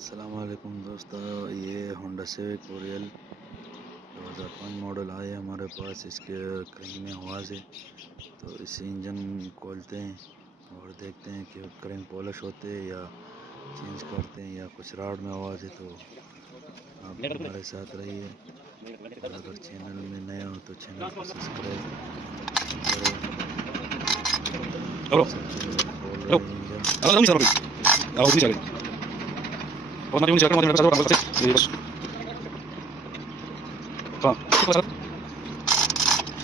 अस्सलाम वालेकुम दोस्तों। ये होंडा सिविक ओरियल 2005 मॉडल आया है हमारे पास। इसके क्रैंक में आवाज़ है, तो इसे इंजन खोलते हैं और देखते हैं कि क्रैंक पॉलिश होते हैं या चेंज करते हैं या कुछ राड में आवाज़ है। तो आप हमारे साथ रहिए, और अगर चैनल में नया हो तो चैनल को सब्सक्राइब करें। Halo, देख सकते हैं खोल halo. रहे हैं engine. Ahora no dice Robin. Ahora dice Robin. Ahora no dice Robin, no dice Robin, y pues. Tamam. ¿Qué pasa?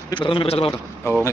¿Qué pasa? No me parece ahora. O me.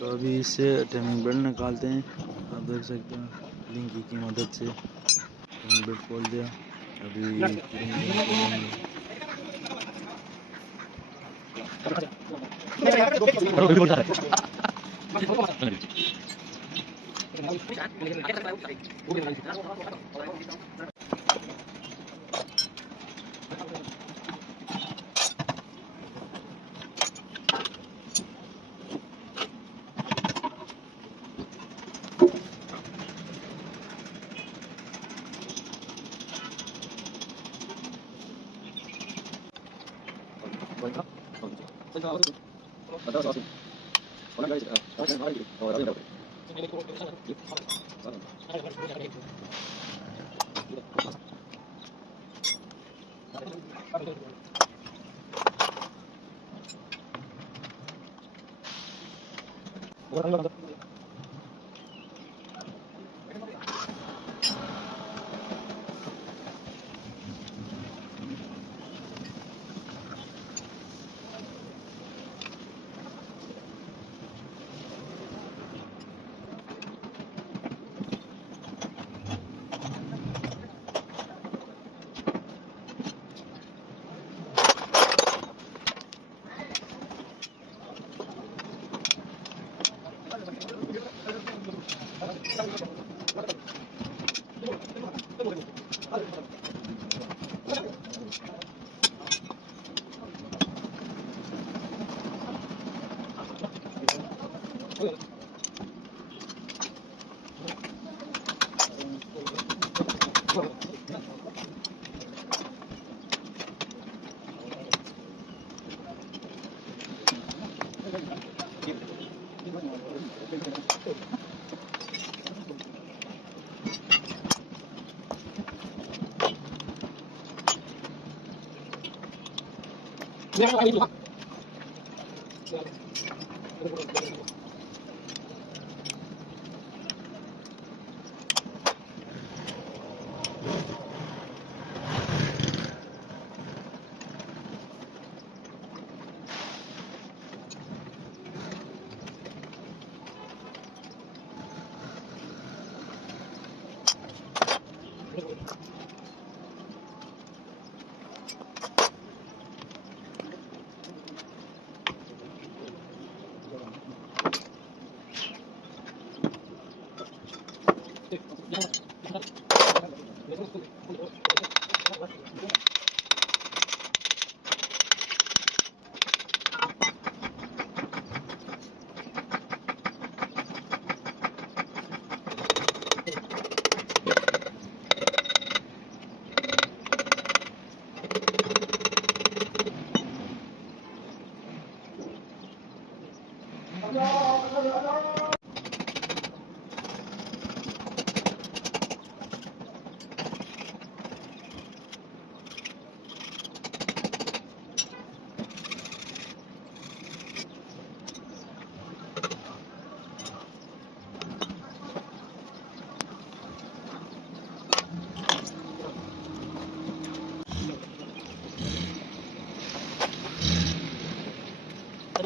तो अभी इससे टाइमिंग बेल्ट निकालते हैं। आप देख सकते हैं लिंकी की मदद से टाइमिंग बेल्ट खोल दिया। अभी फिर इंजन खोलेंगे।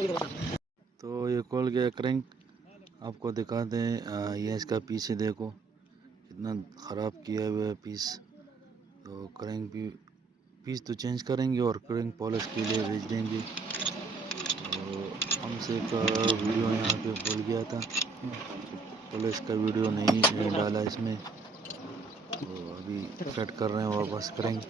तो ये खोल गया क्रैंक, आपको दिखाते हैं। ये इसका पीछे देखो कितना ख़राब किया हुआ है पीस। तो क्रैंक भी पीस तो चेंज करेंगे और क्रैंक पॉलिश के लिए भेज देंगे। तो हमसे एक वीडियो यहाँ पे भूल गया था, पॉलिश का वीडियो नहीं डाला इसमें। तो अभी फिट कर रहे हैं वापस क्रैंक।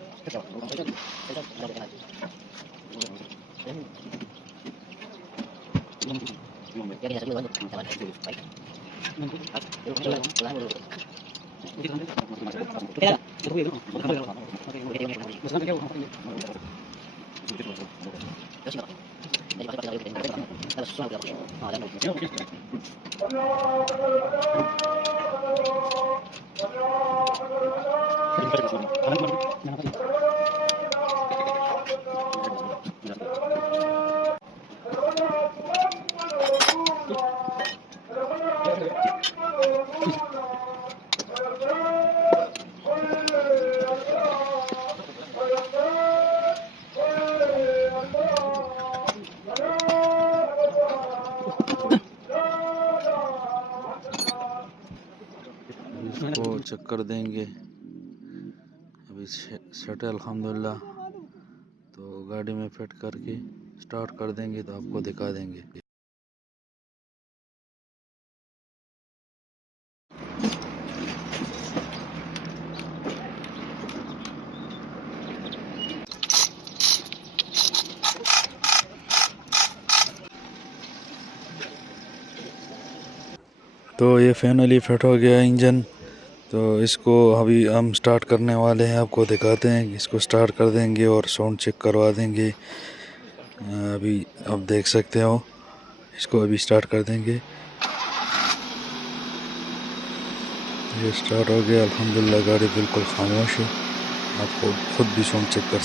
इसको चेक कर देंगे। अभी सेट है अल्हम्दुलिल्लाह। तो गाड़ी में फिट करके स्टार्ट कर देंगे तो आपको दिखा देंगे। तो ये फाइनली फिट हो गया इंजन। तो इसको अभी हम स्टार्ट करने वाले हैं, आपको दिखाते हैं। इसको स्टार्ट कर देंगे और साउंड चेक करवा देंगे। अभी आप देख सकते हो, इसको अभी स्टार्ट कर देंगे। ये स्टार्ट हो गया अल्हम्दुलिल्लाह। गाड़ी बिल्कुल खामोश है, आपको खुद भी साउंड चेक कर